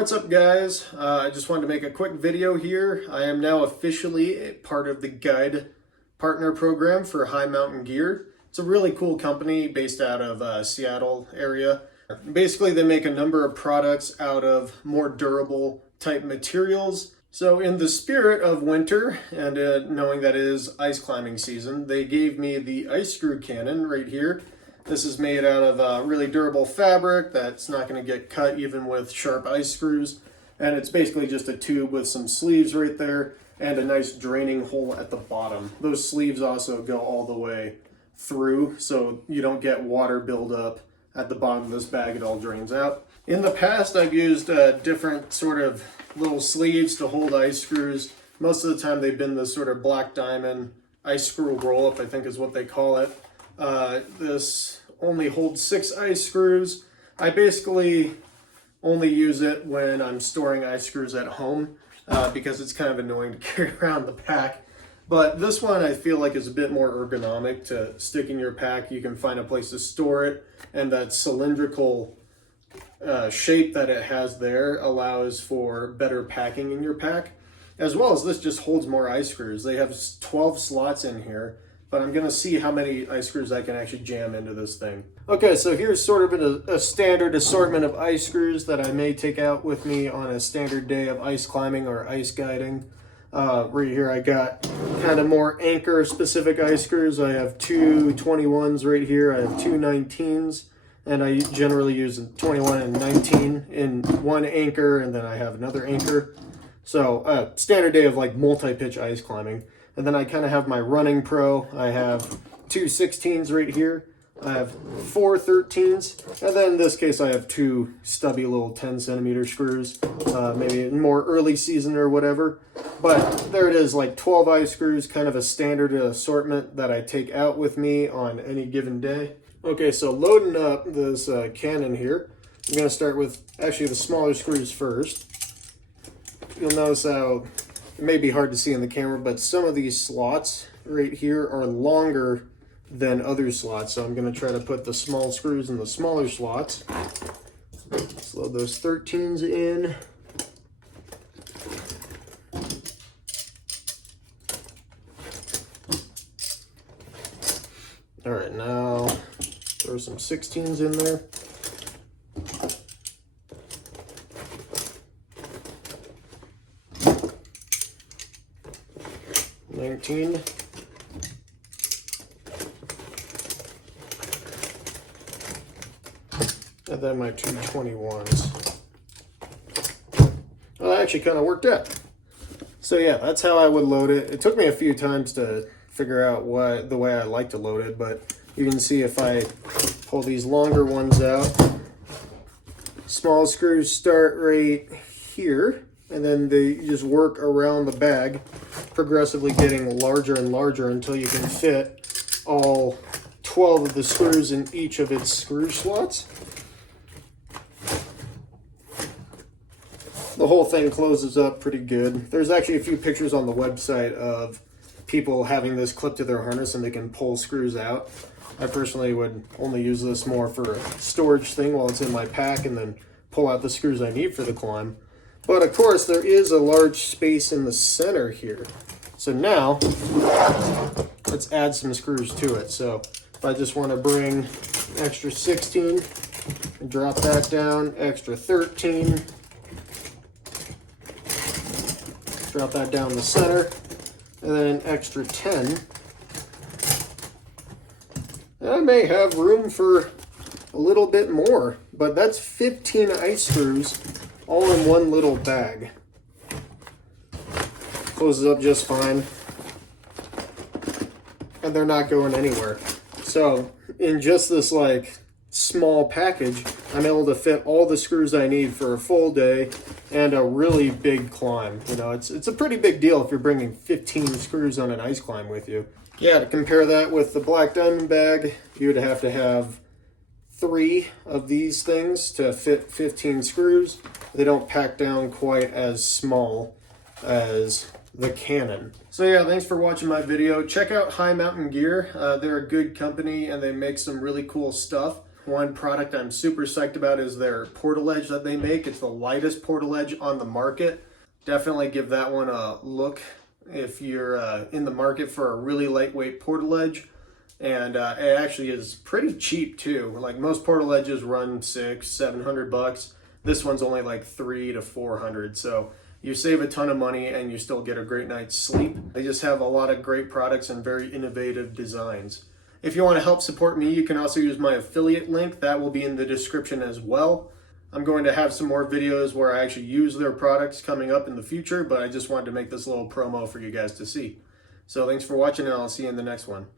What's up, guys? I just wanted to make a quick video here. I am now officially a part of the Guide Partner Program for High Mountain Gear. It's a really cool company based out of Seattle area. Basically, they make a number of products out of more durable type materials. So in the spirit of winter and knowing that it is ice climbing season, they gave me the ice screw cannon right here. This is made out of really durable fabric that's not going to get cut even with sharp ice screws. And it's basically just a tube with some sleeves right there and a nice draining hole at the bottom. Those sleeves also go all the way through so you don't get water buildup at the bottom of this bag. It all drains out. In the past, I've used different sort of little sleeves to hold ice screws. Most of the time they've been this sort of black diamond ice screw roll-up, I think is what they call it. This only holds 6 ice screws. I basically only use it when I'm storing ice screws at home because it's kind of annoying to carry around the pack. But this one I feel like is a bit more ergonomic to stick in your pack. You can find a place to store it, and that cylindrical shape that it has there allows for better packing in your pack. As well as this just holds more ice screws. They have 12 slots in here, but I'm gonna see how many ice screws I can actually jam into this thing. Okay, so here's sort of a standard assortment of ice screws that I may take out with me on a standard day of ice climbing or ice guiding. Right here I got kind of more anchor specific ice screws. I have two 21s right here. I have two 19s, and I generally use 21 and 19 in one anchor, and then I have another anchor. So standard day of like multi-pitch ice climbing. And then I kind of have my running pro. I have two 16s right here. I have 4 13s. And then in this case, I have 2 stubby little 10-centimeter screws, maybe more early season or whatever. But there it is, like 12 ice screws, kind of a standard assortment that I take out with me on any given day. Okay, so loading up this cannon here, I'm going to start with actually the smaller screws first. You'll notice how it may be hard to see in the camera, but some of these slots right here are longer than other slots. So I'm going to try to put the small screws in the smaller slots. Let's load those 13s in. All right, now throw some 16s in there. And then my two 21s. Well, that actually kind of worked out. So yeah, that's how I would load it. It took me a few times to figure out the way I like to load it, but you can see if I pull these longer ones out, small screws start right here, and then they just work around the bag, progressively getting larger and larger until you can fit all 12 of the screws in each of its screw slots. The whole thing closes up pretty good. There's actually a few pictures on the website of people having this clipped to their harness and they can pull screws out. I personally would only use this more for a storage thing while it's in my pack and then pull out the screws I need for the climb. But of course, there is a large space in the center here. So now, let's add some screws to it. So if I just want to bring extra 16 and drop that down, extra 13, drop that down the center, and then an extra 10. And I may have room for a little bit more, but that's 15 ice screws all in one little bag. Closes up just fine, and they're not going anywhere. So in just this like small package, I'm able to fit all the screws I need for a full day and a really big climb. You know, it's a pretty big deal if you're bringing 15 screws on an ice climb with you. Yeah, to compare that with the black diamond bag, you would have to have 3 of these things to fit 15 screws. They don't pack down quite as small as the cannon. So yeah, thanks for watching my video. Check out High Mountain Gear. They're a good company and they make some really cool stuff. One product I'm super psyched about is their portaledge that they make. It's the lightest portaledge on the market. Definitely give that one a look if you're in the market for a really lightweight portaledge. And it actually is pretty cheap too. Like most portaledges run $600-700. This one's only like $300 to $400. So you save a ton of money and you still get a great night's sleep. They just have a lot of great products and very innovative designs. If you want to help support me, you can also use my affiliate link. That will be in the description as well. I'm going to have some more videos where I actually use their products coming up in the future, but I just wanted to make this little promo for you guys to see. So thanks for watching, and I'll see you in the next one.